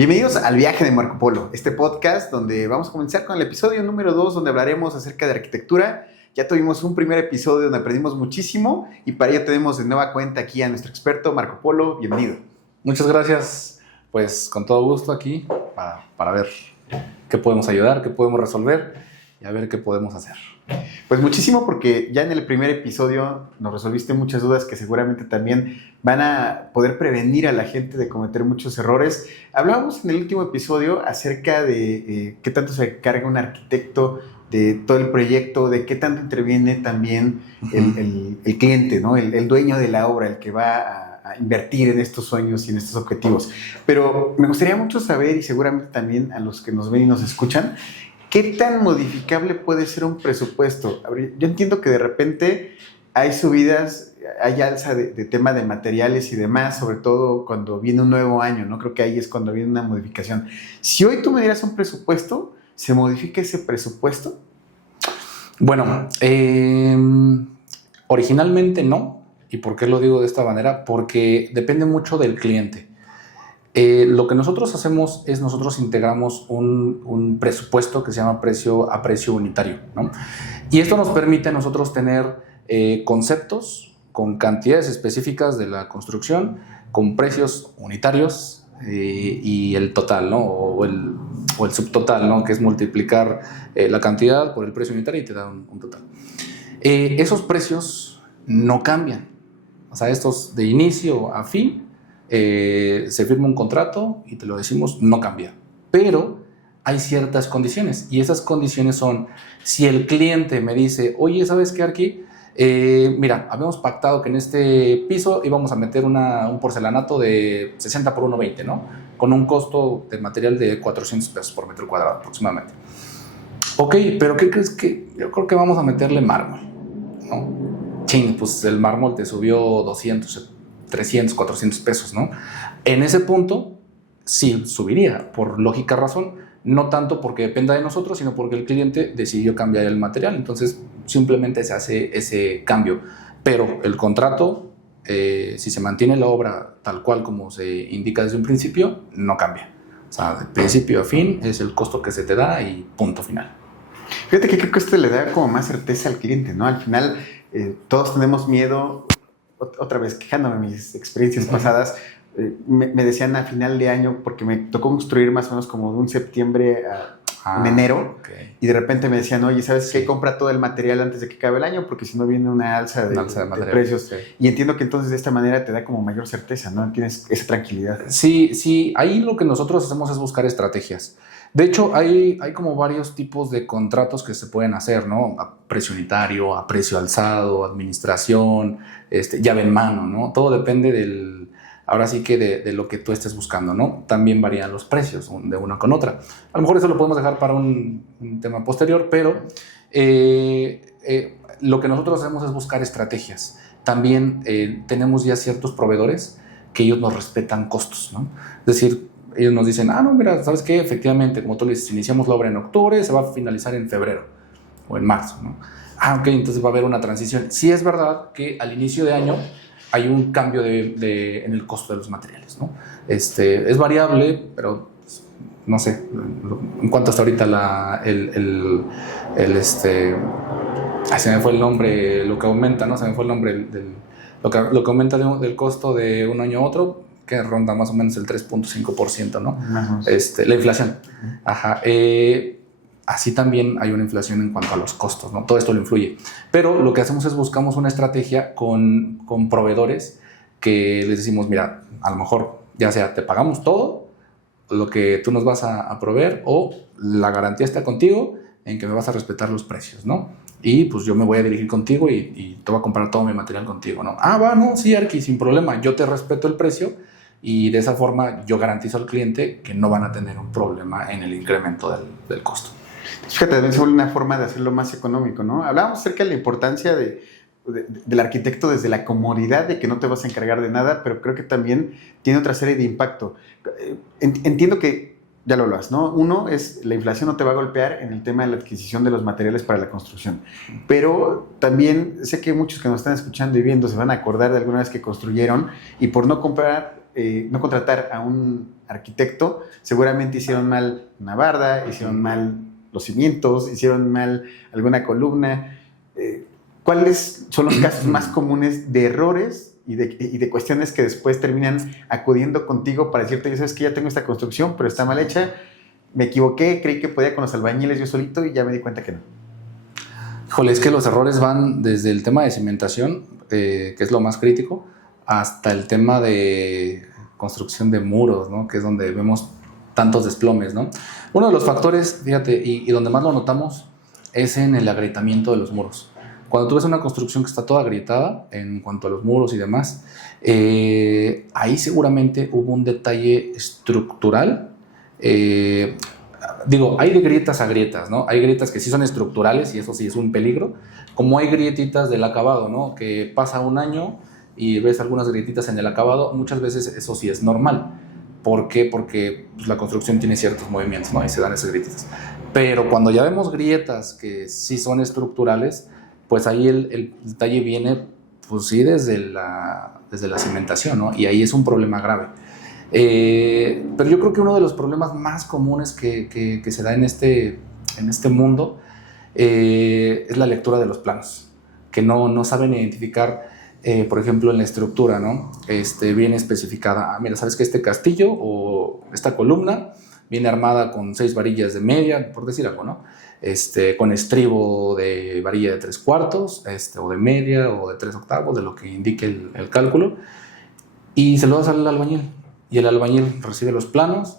Bienvenidos al viaje de Marco Polo, este podcast donde vamos a comenzar con el episodio número 2, donde hablaremos acerca de arquitectura. Ya tuvimos un primer episodio donde aprendimos muchísimo y para ello tenemos de nueva cuenta aquí a nuestro experto Marco Polo. Bienvenido. Muchas gracias, pues con todo gusto aquí para ver qué podemos ayudar, qué podemos resolver y a ver qué podemos hacer. Pues muchísimo, porque ya en el primer episodio nos resolviste muchas dudas que seguramente también van a poder prevenir a la gente de cometer muchos errores. Hablábamos en el último episodio acerca de qué tanto se carga un arquitecto de todo el proyecto, de qué tanto interviene también el cliente, ¿no? El dueño de la obra, el que va a invertir en estos sueños y en estos objetivos. Pero me gustaría mucho saber, y seguramente también a los que nos ven y nos escuchan, ¿qué tan modificable puede ser un presupuesto? Yo entiendo que de repente hay subidas, hay alza de tema de materiales y demás, sobre todo cuando viene un nuevo año, ¿no? Creo que ahí es cuando viene una modificación. Si hoy tú me dieras un presupuesto, ¿se modifica ese presupuesto? Bueno, originalmente no. ¿Y por qué lo digo de esta manera? Porque depende mucho del cliente. Lo que nosotros hacemos es nosotros integramos un presupuesto que se llama precio a precio unitario, ¿no? Y esto nos permite a nosotros tener conceptos con cantidades específicas de la construcción, con precios unitarios y el total, ¿no? O el subtotal, ¿no? Que es multiplicar la cantidad por el precio unitario y te da un total. Esos precios no cambian. O sea, estos de inicio a fin, se firma un contrato y te lo decimos, no cambia. Pero hay ciertas condiciones y esas condiciones son, si el cliente me dice, oye, ¿sabes qué, Arqui? Mira, habíamos pactado que en este piso íbamos a meter un porcelanato de 60 por 1.20, ¿no? Con un costo de material de 400 pesos por metro cuadrado aproximadamente. Ok, pero ¿qué crees? Que yo creo que vamos a meterle mármol, ¿no? Ching, pues el mármol te subió 200, 300, 400 pesos, ¿no? En ese punto, sí, subiría, por lógica razón, no tanto porque dependa de nosotros, sino porque el cliente decidió cambiar el material, entonces simplemente se hace ese cambio. Pero el contrato, si se mantiene la obra tal cual como se indica desde un principio, no cambia. O sea, de principio a fin es el costo que se te da y punto final. Fíjate que creo que esto le da como más certeza al cliente, ¿no? Al final, todos tenemos miedo. Otra vez, quejándome de mis experiencias pasadas, me decían a final de año, porque me tocó construir más o menos como de un septiembre a enero, okay. Y de repente me decían, oye, ¿sabes qué? Compra todo el material antes de que acabe el año, porque si no viene una alza de precios. Sí. Y entiendo que entonces de esta manera te da como mayor certeza, ¿no? Tienes esa tranquilidad. Sí, ahí lo que nosotros hacemos es buscar estrategias. De hecho, hay como varios tipos de contratos que se pueden hacer, ¿no? A precio unitario, a precio alzado, administración, llave en mano, ¿no? Todo depende ahora sí que de lo que tú estés buscando, ¿no? También varían los precios de una con otra. A lo mejor eso lo podemos dejar para un tema posterior, pero lo que nosotros hacemos es buscar estrategias. También tenemos ya ciertos proveedores que ellos nos respetan costos, ¿no? Es decir, ellos nos dicen, no, mira, ¿sabes qué? Efectivamente, como tú le dices, iniciamos la obra en octubre, se va a finalizar en febrero o en marzo, ¿no? Ok, entonces va a haber una transición. Sí es verdad que al inicio de año hay un cambio en el costo de los materiales, ¿no? Es variable, pero no sé, en cuanto hasta ahorita se me fue el nombre, lo que aumenta, ¿no? Se me fue el nombre, lo que aumenta del costo de un año a otro, que ronda más o menos el 3.5%, ¿no? La inflación. Ajá. Así también hay una inflación en cuanto a los costos, ¿no? Todo esto lo influye. Pero lo que hacemos es buscamos una estrategia con proveedores que les decimos, mira, a lo mejor ya sea te pagamos todo lo que tú nos vas a proveer, o la garantía está contigo en que me vas a respetar los precios, ¿no? Y pues yo me voy a dirigir contigo y te voy a comprar todo mi material contigo, ¿no? No, sí, Arqui, sin problema, yo te respeto el precio y de esa forma yo garantizo al cliente que no van a tener un problema en el incremento del costo. Fíjate, también se vuelve una forma de hacerlo más económico, ¿no? Hablábamos acerca de la importancia del arquitecto desde la comodidad de que no te vas a encargar de nada, pero creo que también tiene otra serie de impacto. Entiendo que ya lo hablas, ¿no? Uno es, la inflación no te va a golpear en el tema de la adquisición de los materiales para la construcción, pero también sé que muchos que nos están escuchando y viendo se van a acordar de alguna vez que construyeron y por no comprar no contratar a un arquitecto, seguramente hicieron mal una barda, hicieron mal los cimientos, hicieron mal alguna columna. ¿Cuáles son los casos más comunes de errores y de cuestiones que después terminan acudiendo contigo para decirte, sabes que ya tengo esta construcción, pero está mal hecha, me equivoqué, creí que podía con los albañiles yo solito y ya me di cuenta que no? Híjole, es que los errores van desde el tema de cimentación, que es lo más crítico, hasta el tema de construcción de muros, ¿no? Que es donde vemos tantos desplomes, ¿no? Uno de los factores, fíjate, y donde más lo notamos es en el agrietamiento de los muros. Cuando tú ves una construcción que está toda agrietada en cuanto a los muros y demás, ahí seguramente hubo un detalle estructural. Hay de grietas a grietas, ¿no? Hay grietas que sí son estructurales y eso sí es un peligro, como hay grietitas del acabado, ¿no? Que pasa un año y ves algunas grietitas en el acabado, muchas veces eso sí es normal. ¿Por qué? Porque pues, la construcción tiene ciertos movimientos, ¿no? Y se dan esas grietitas. Pero cuando ya vemos grietas que sí son estructurales, pues ahí el detalle viene, pues sí, desde la cimentación, ¿no? Y ahí es un problema grave. Pero yo creo que uno de los problemas más comunes que se da en este mundo es la lectura de los planos, que no saben identificar, por ejemplo, en la estructura, ¿no? Viene especificada, mira, sabes que este castillo o esta columna viene armada con 6 varillas de media, por decir algo, ¿no? Con estribo de varilla de 3/4, o de media, o de 3/8, de lo que indique el cálculo, y se lo das al albañil. Y el albañil recibe los planos,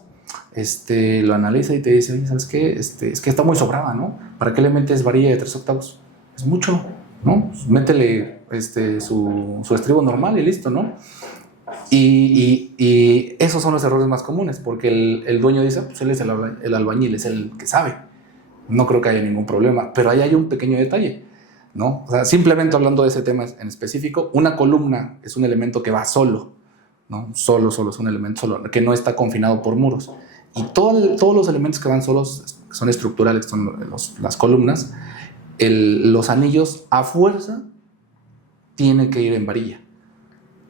lo analiza y te dice, oye, ¿sabes qué? Es que está muy sobrada, ¿no? ¿Para qué le metes varilla de 3/8? Es mucho, ¿no? Pues métele su estribo normal y listo, ¿no? Y esos son los errores más comunes, porque el dueño dice, pues él es el albañil, es el que sabe. No creo que haya ningún problema, pero ahí hay un pequeño detalle, ¿no? O sea, simplemente hablando de ese tema en específico, una columna es un elemento que va solo, ¿no? Solo es un elemento solo, que no está confinado por muros. Y todos los elementos que van solos son estructurales, son las columnas. Los anillos a fuerza tienen que ir en varilla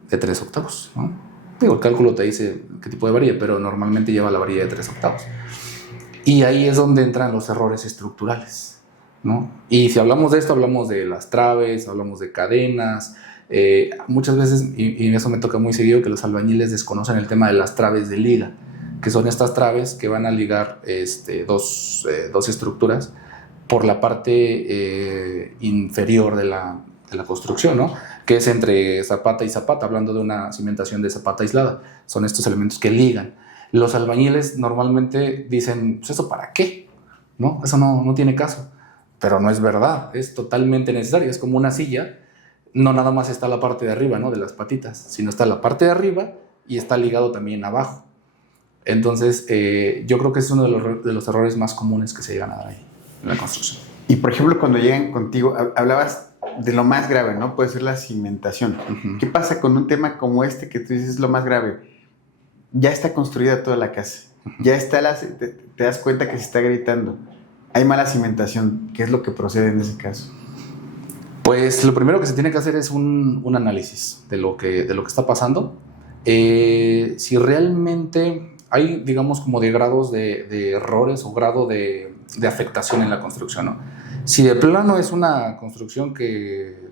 de 3/8, ¿no? Digo, el cálculo te dice qué tipo de varilla, pero normalmente lleva la varilla de 3/8. Y ahí es donde entran los errores estructurales, ¿no? Y si hablamos de esto, hablamos de las traves, hablamos de cadenas. Muchas veces, y eso me toca muy seguido, que los albañiles desconocen el tema de las traves de liga, que son estas traves que van a ligar dos estructuras por la parte inferior de la construcción, ¿no? Que es entre zapata y zapata, hablando de una cimentación de zapata aislada. Son estos elementos que ligan. Los albañiles normalmente dicen, pues ¿eso para qué? ¿No? Eso no tiene caso. Pero no es verdad, es totalmente necesario. Es como una silla, no nada más está la parte de arriba, ¿no? De las patitas, sino está la parte de arriba y está ligado también abajo. Entonces, yo creo que es uno de los errores más comunes que se llegan a dar ahí en la construcción. Y por ejemplo, cuando llegan contigo, hablabas de lo más grave, ¿no? Puede ser la cimentación. Uh-huh. ¿Qué pasa con un tema como este que tú dices es lo más grave? Ya está construida toda la casa. Ya está te das cuenta que se está gritando. Hay mala cimentación. ¿Qué es lo que procede en ese caso? Pues lo primero que se tiene que hacer es un análisis de lo que está pasando. Si realmente hay, digamos, como de grados de errores o grado de afectación en la construcción, ¿no? Si de plano es una construcción que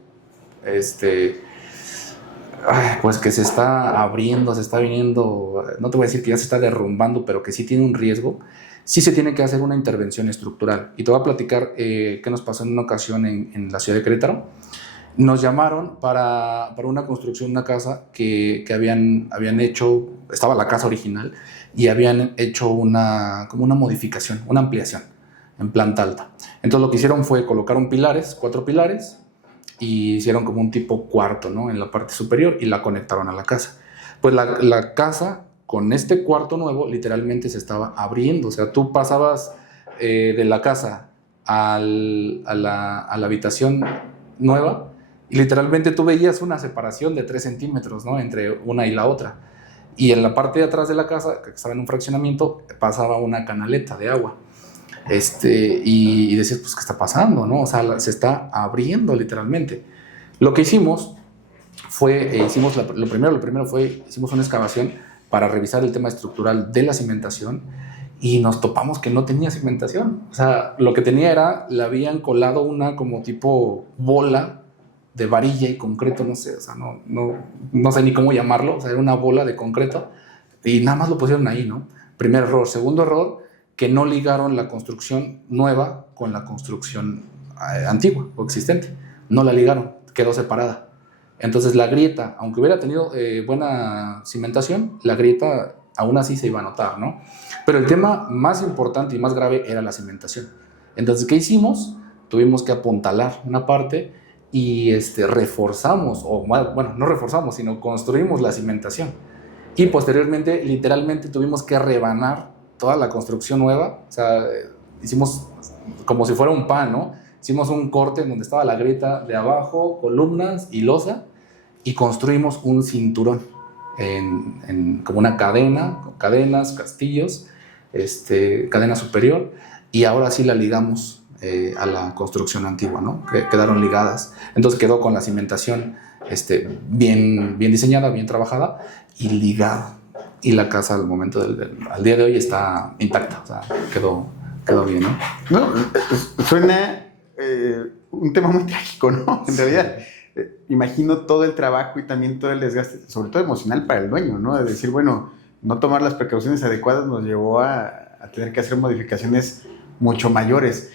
pues que se está abriendo, se está viniendo, no te voy a decir que ya se está derrumbando, pero que sí tiene un riesgo, sí se tiene que hacer una intervención estructural. Y te voy a platicar qué nos pasó en una ocasión en la ciudad de Querétaro. Nos llamaron para una construcción, una casa que habían hecho, estaba la casa original, y habían hecho como una modificación, una ampliación en planta alta. Entonces lo que hicieron fue colocaron 4 pilares, y hicieron como un tipo cuarto, ¿no? En la parte superior, y la conectaron a la casa. Pues la casa, con este cuarto nuevo, literalmente se estaba abriendo. O sea, tú pasabas de la casa a la habitación nueva, y literalmente tú veías una separación de 3 centímetros, ¿no? Entre una y la otra. Y en la parte de atrás de la casa, que estaba en un fraccionamiento, pasaba una canaleta de agua. Y decías, pues, ¿qué está pasando, no? O sea, se está abriendo literalmente. Lo que hicimos hicimos lo primero fue, hicimos una excavación para revisar el tema estructural de la cimentación y nos topamos que no tenía cimentación. O sea, lo que tenía le habían colado una como tipo bola de varilla y concreto, no sé, o sea, no sé ni cómo llamarlo, o sea, era una bola de concreto y nada más lo pusieron ahí, ¿no? Primer error. Segundo error, que no ligaron la construcción nueva con la construcción antigua o existente. No la ligaron, quedó separada. Entonces la grieta, aunque hubiera tenido buena cimentación, la grieta aún así se iba a notar, ¿no? Pero el tema más importante y más grave era la cimentación. Entonces, ¿qué hicimos? Tuvimos que apuntalar una parte y reforzamos, o bueno, no reforzamos, sino construimos la cimentación. Y posteriormente, literalmente, tuvimos que rebanar toda la construcción nueva. O sea, hicimos como si fuera un pan, ¿no? Hicimos un corte en donde estaba la grieta de abajo, columnas y losa, y construimos un cinturón como una cadena, con cadenas, castillos, cadena superior, y ahora sí la ligamos a la construcción antigua, ¿no? Quedaron ligadas. Entonces quedó con la cimentación bien diseñada, bien trabajada y ligada. Y la casa al día de hoy está intacta, o sea, quedó bien, ¿no? No, suena un tema muy trágico, ¿no? En realidad, imagino todo el trabajo y también todo el desgaste, sobre todo emocional para el dueño, ¿no? De decir, bueno, no tomar las precauciones adecuadas nos llevó a tener que hacer modificaciones mucho mayores.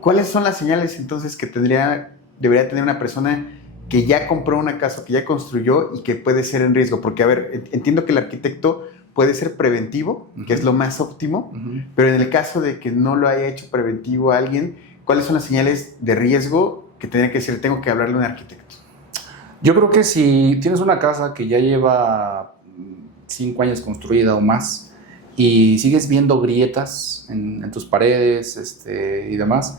¿Cuáles son las señales entonces que debería tener una persona que ya compró una casa, que ya construyó y que puede ser en riesgo? Porque, a ver, entiendo que el arquitecto puede ser preventivo, que es lo más óptimo, pero en el caso de que no lo haya hecho preventivo a alguien, ¿cuáles son las señales de riesgo que tendría que decir, tengo que hablarle a un arquitecto? Yo creo que si tienes una casa que ya lleva 5 años construida o más y sigues viendo grietas en tus paredes y demás,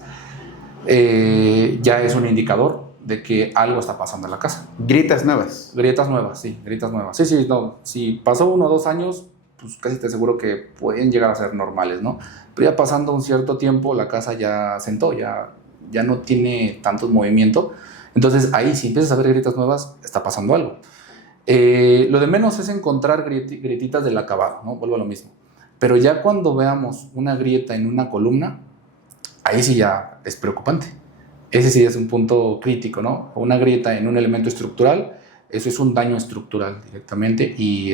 ya es un indicador de que algo está pasando en la casa. ¿Grietas nuevas? Grietas nuevas, sí, grietas nuevas. Sí, no, si pasó 1 o 2 años, pues casi te aseguro que pueden llegar a ser normales, ¿no? Pero ya pasando un cierto tiempo, la casa ya sentó, ya no tiene tanto movimiento. Entonces ahí, si empiezas a ver grietas nuevas, está pasando algo. Lo de menos es encontrar grietitas del acabado, ¿no? Vuelvo a lo mismo. Pero ya cuando veamos una grieta en una columna, ahí sí ya es preocupante. Ese sí es un punto crítico, ¿no? Una grieta en un elemento estructural, eso es un daño estructural directamente y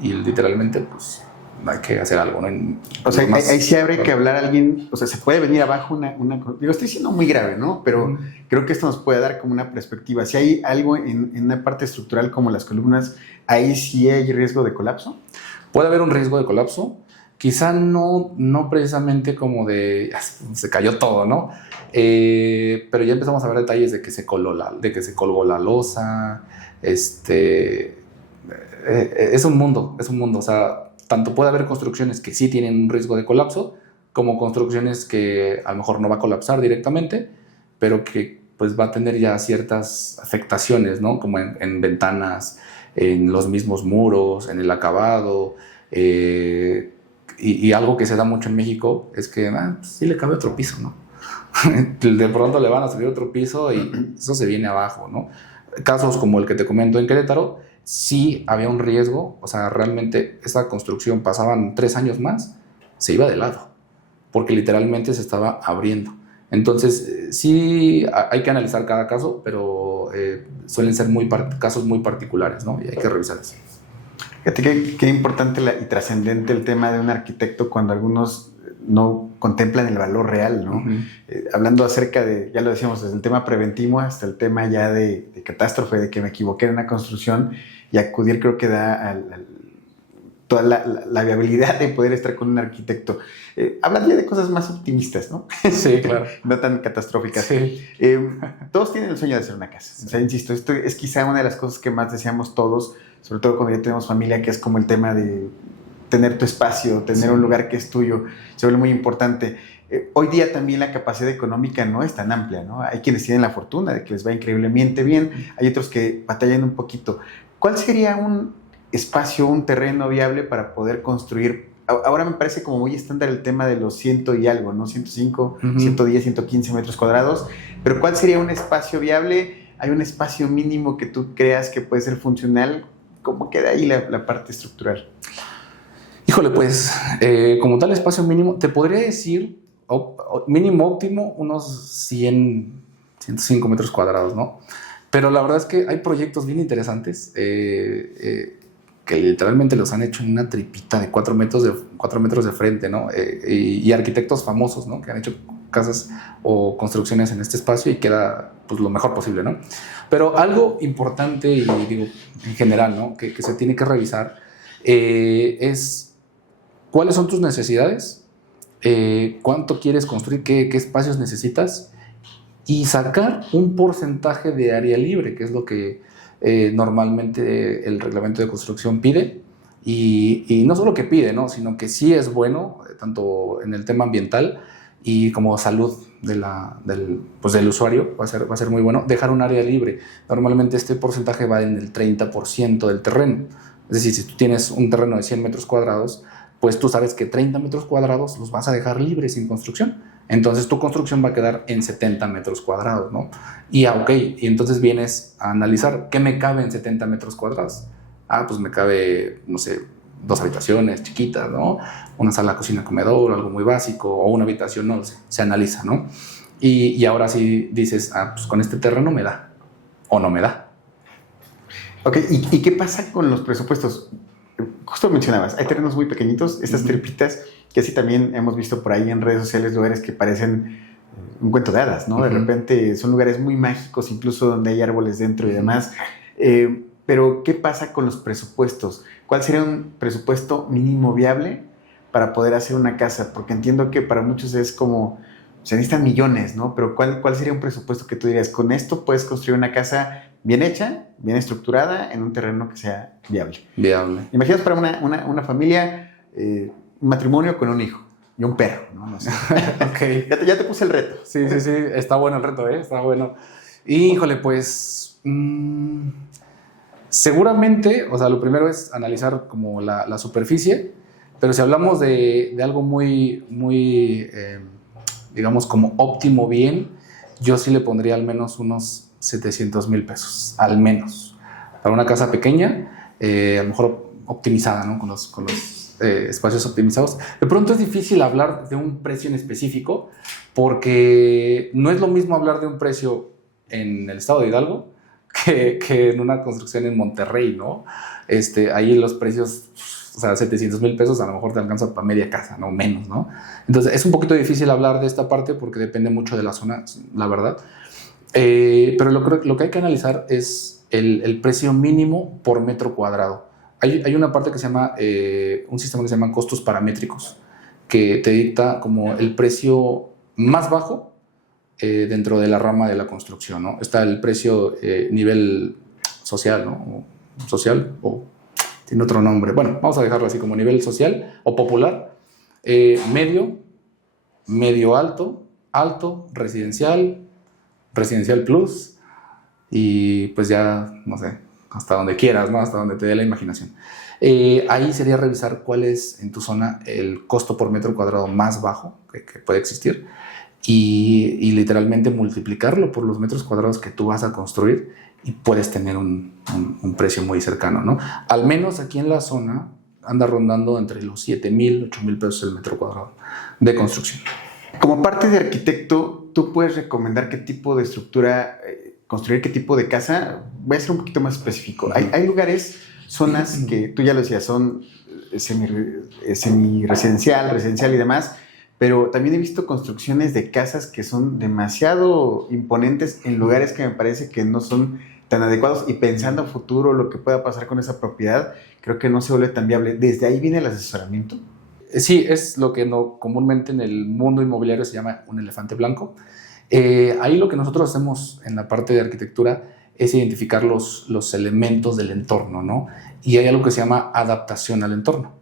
literalmente, pues, hay que hacer algo, ¿no? O sea, ahí sí habría que hablar a alguien, o sea, se puede venir abajo digo, estoy siendo muy grave, ¿no? Pero creo que esto nos puede dar como una perspectiva. Si hay algo en una parte estructural como las columnas, ahí sí hay riesgo de colapso. Puede haber un riesgo de colapso, quizá no precisamente como se cayó todo, ¿no? Pero ya empezamos a ver detalles de que se colgó la losa. Es un mundo, o sea, tanto puede haber construcciones que sí tienen un riesgo de colapso, como construcciones que a lo mejor no va a colapsar directamente, pero que pues va a tener ya ciertas afectaciones, ¿no? Como en ventanas, en los mismos muros, en el acabado, y algo que se da mucho en México es que pues sí le cabe otro piso, ¿no? De pronto le van a subir otro piso y eso se viene abajo, ¿no? Casos como el que te comento en Querétaro, sí había un riesgo, o sea, realmente esta construcción pasaban 3 años más, se iba de lado, porque literalmente se estaba abriendo. Entonces, sí hay que analizar cada caso, pero suelen ser casos muy particulares, ¿no? Y hay que revisar eso. Fíjate qué importante y trascendente el tema de un arquitecto cuando algunos no contemplan el valor real, ¿no? Hablando acerca de, ya lo decíamos, desde el tema preventivo hasta el tema ya de catástrofe, de que me equivoqué en una construcción, y acudir creo que da toda la viabilidad de poder estar con un arquitecto. Hablando ya de cosas más optimistas, ¿no? Sí, claro. No tan catastróficas. Sí. Todos tienen el sueño de hacer una casa. Sí. O sea, insisto, esto es quizá una de las cosas que más deseamos todos, sobre todo cuando ya tenemos familia, que es como el tema de tener tu espacio, tener un lugar que es tuyo, se vuelve muy importante. Hoy día también la capacidad económica no es tan amplia, ¿no? Hay quienes tienen la fortuna de que les va increíblemente bien, hay otros que batallan un poquito. ¿Cuál sería un espacio, un terreno viable para poder construir? Ahora me parece como muy estándar el tema de los 100 y algo, ¿no? 105, 110, 115 metros cuadrados, pero ¿cuál sería un espacio viable ¿Hay un espacio mínimo que tú creas que puede ser funcional? ¿Cómo queda ahí la parte estructural? Híjole, pues, como tal espacio mínimo, te podría decir, mínimo óptimo, unos 105 metros cuadrados, ¿no? Pero la verdad es que hay proyectos bien interesantes que literalmente los han hecho en una tripita de 4 metros de frente, ¿no? Y arquitectos famosos, ¿no? Que han hecho casas o construcciones en este espacio y queda pues lo mejor posible, ¿no? Pero algo importante, y digo, en general, ¿no? Que se tiene que revisar es cuáles son tus necesidades, cuánto quieres construir, qué espacios necesitas y sacar un porcentaje de área libre, que es lo que normalmente el reglamento de construcción pide. Y no solo que pide, ¿no? Sino que sí es bueno, tanto en el tema ambiental y como salud del usuario, va a ser muy bueno, dejar un área libre. Normalmente este porcentaje va en el 30% del terreno. Es decir, si tú tienes un terreno de 100 metros cuadrados, pues tú sabes que 30 metros cuadrados los vas a dejar libres sin construcción. Entonces tu construcción va a quedar en 70 metros cuadrados, ¿no? Y y entonces vienes a analizar qué me cabe en 70 metros cuadrados. Pues me cabe, no sé, 2 habitaciones chiquitas, ¿no? Una sala, cocina, comedor, algo muy básico, o una habitación, no lo sé, se analiza, ¿no? Y ahora sí dices, pues con este terreno me da, o no me da. Ok, ¿y qué pasa con los presupuestos? Justo mencionabas, hay terrenos muy pequeñitos, estas tripitas, que sí también hemos visto por ahí en redes sociales, lugares que parecen un cuento de hadas, ¿no? De repente son lugares muy mágicos, incluso donde hay árboles dentro y demás. Pero, ¿qué pasa con los presupuestos? ¿Cuál sería un presupuesto mínimo viable para poder hacer una casa? Porque entiendo que para muchos es como, se necesitan millones, ¿no? Pero ¿cuál sería un presupuesto que tú dirías, con esto puedes construir una casa bien hecha, bien estructurada, en un terreno que sea viable? Viable. Imagínate para una familia, un matrimonio con un hijo y un perro, ¿no? No sé. Okay. Ya te puse el reto. Sí, está bueno el reto, está bueno. Híjole, pues seguramente, o sea, lo primero es analizar como la superficie, pero si hablamos de algo muy, muy, digamos, como óptimo bien, yo sí le pondría al menos unos 700,000 pesos, al menos, para una casa pequeña, a lo mejor optimizada, ¿no? Con los espacios optimizados. De pronto es difícil hablar de un precio en específico, porque no es lo mismo hablar de un precio en el estado de Hidalgo que en una construcción en Monterrey, ¿no? Ahí los precios, o sea, 700,000 pesos a lo mejor te alcanza para media casa, no menos, ¿no? Entonces es un poquito difícil hablar de esta parte porque depende mucho de la zona, la verdad. Pero lo que hay que analizar es el precio mínimo por metro cuadrado. Hay una parte que se llama, un sistema que se llama costos paramétricos, que te dicta como el precio más bajo dentro de la rama de la construcción, ¿no? Está el precio nivel social, ¿no? Social, o tiene otro nombre. Bueno, vamos a dejarlo así como nivel social o popular, medio alto, alto, residencial plus, y pues ya, no sé, hasta donde quieras, ¿no? Hasta donde te dé la imaginación. Ahí sería revisar cuál es en tu zona el costo por metro cuadrado más bajo que puede existir y literalmente multiplicarlo por los metros cuadrados que tú vas a construir y puedes tener un precio muy cercano, ¿no? Al menos aquí en la zona anda rondando entre los 7,000, 8,000 pesos el metro cuadrado de construcción. Como parte de arquitecto, ¿tú puedes recomendar qué tipo de estructura construir, qué tipo de casa? Voy a ser un poquito más específico. Hay lugares, zonas que tú ya lo decías, son semi-residencial, residencial y demás, pero también he visto construcciones de casas que son demasiado imponentes en lugares que me parece que no son tan adecuados, y pensando a futuro lo que pueda pasar con esa propiedad, creo que no se vuelve tan viable. ¿Desde ahí viene el asesoramiento? Sí, es lo que comúnmente en el mundo inmobiliario se llama un elefante blanco. Ahí lo que nosotros hacemos en la parte de arquitectura es identificar los elementos del entorno, ¿no? Y hay algo que se llama adaptación al entorno,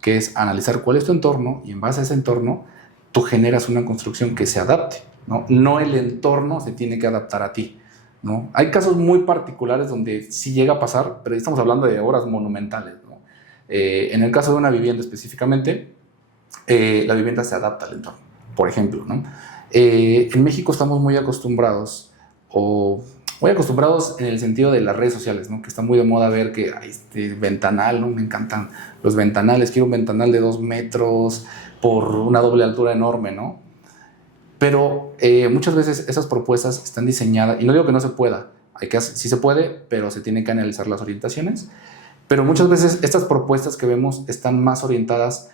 que es analizar cuál es tu entorno y en base a ese entorno tú generas una construcción que se adapte, ¿no? No el entorno se tiene que adaptar a ti, ¿no? Hay casos muy particulares donde sí llega a pasar, pero estamos hablando de obras monumentales, ¿no? En el caso de una vivienda específicamente, la vivienda se adapta al entorno, por ejemplo, ¿no? En México estamos muy acostumbrados, o muy acostumbrados en el sentido de las redes sociales, ¿no? Que está muy de moda ver que hay este ventanal, ¿no? Me encantan los ventanales, quiero un ventanal de 2 metros por una doble altura enorme, ¿no? Pero muchas veces esas propuestas están diseñadas, y no digo que no se pueda, sí se puede, pero se tienen que analizar las orientaciones. Pero muchas veces estas propuestas que vemos están más orientadas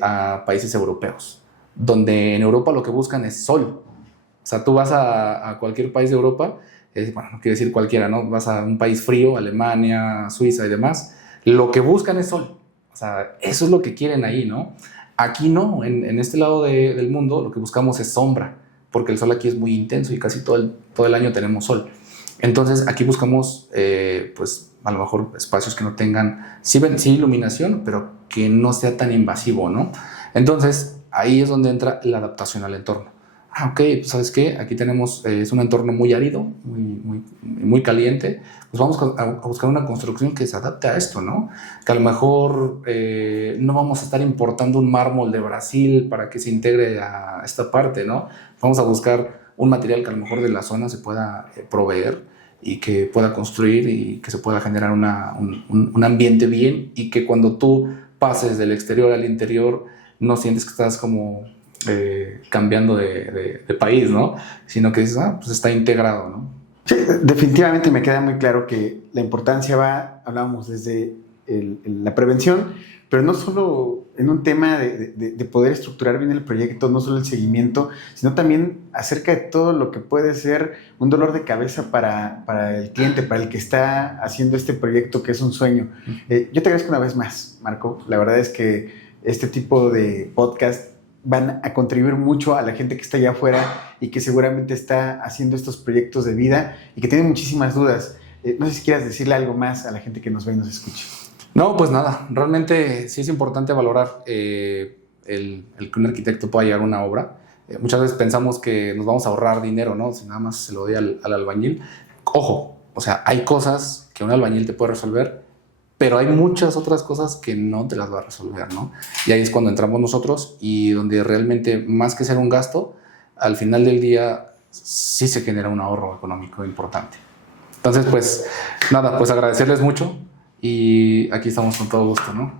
a países europeos, donde en Europa lo que buscan es sol. O sea, tú vas a cualquier país de Europa, bueno, no quiero decir cualquiera, ¿no? Vas a un país frío, Alemania, Suiza y demás, lo que buscan es sol. O sea, eso es lo que quieren ahí, ¿no? Aquí no, en este lado del mundo lo que buscamos es sombra, porque el sol aquí es muy intenso y casi todo el año tenemos sol. Entonces aquí buscamos, pues a lo mejor espacios que no tengan, sí iluminación, pero que no sea tan invasivo, ¿no? Entonces ahí es donde entra la adaptación al entorno. Ok, pues, ¿sabes qué? Aquí tenemos, es un entorno muy árido, muy caliente, pues vamos a buscar una construcción que se adapte a esto, ¿no? Que a lo mejor no vamos a estar importando un mármol de Brasil para que se integre a esta parte, ¿no? Vamos a buscar un material que a lo mejor de la zona se pueda proveer y que pueda construir y que se pueda generar un ambiente bien, y que cuando tú pases del exterior al interior no sientes que estás como cambiando de país, ¿no? Sino que dices, pues está integrado, ¿no? Sí, definitivamente me queda muy claro que la importancia hablábamos desde la prevención, pero no solo en un tema de poder estructurar bien el proyecto, no solo el seguimiento, sino también acerca de todo lo que puede ser un dolor de cabeza para el cliente, para el que está haciendo este proyecto que es un sueño. Yo te agradezco una vez más, Marco. La verdad es que este tipo de podcast van a contribuir mucho a la gente que está allá afuera y que seguramente está haciendo estos proyectos de vida y que tiene muchísimas dudas. No sé si quieras decirle algo más a la gente que nos ve y nos escucha. No, pues nada, realmente sí es importante valorar el que un arquitecto pueda llegar a una obra. Muchas veces pensamos que nos vamos a ahorrar dinero, ¿no? Si nada más se lo doy al albañil. Ojo, o sea, hay cosas que un albañil te puede resolver, pero hay muchas otras cosas que no te las va a resolver, ¿no? Y ahí es cuando entramos nosotros, y donde realmente, más que ser un gasto, al final del día sí se genera un ahorro económico importante. Entonces, pues nada, pues agradecerles mucho, y aquí estamos con todo gusto, ¿no?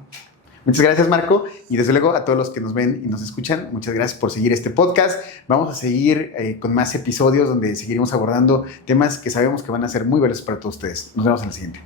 Muchas gracias, Marco, y desde luego a todos los que nos ven y nos escuchan, muchas gracias por seguir este podcast. Vamos a seguir con más episodios donde seguiremos abordando temas que sabemos que van a ser muy valiosos para todos ustedes. Nos vemos en el siguiente.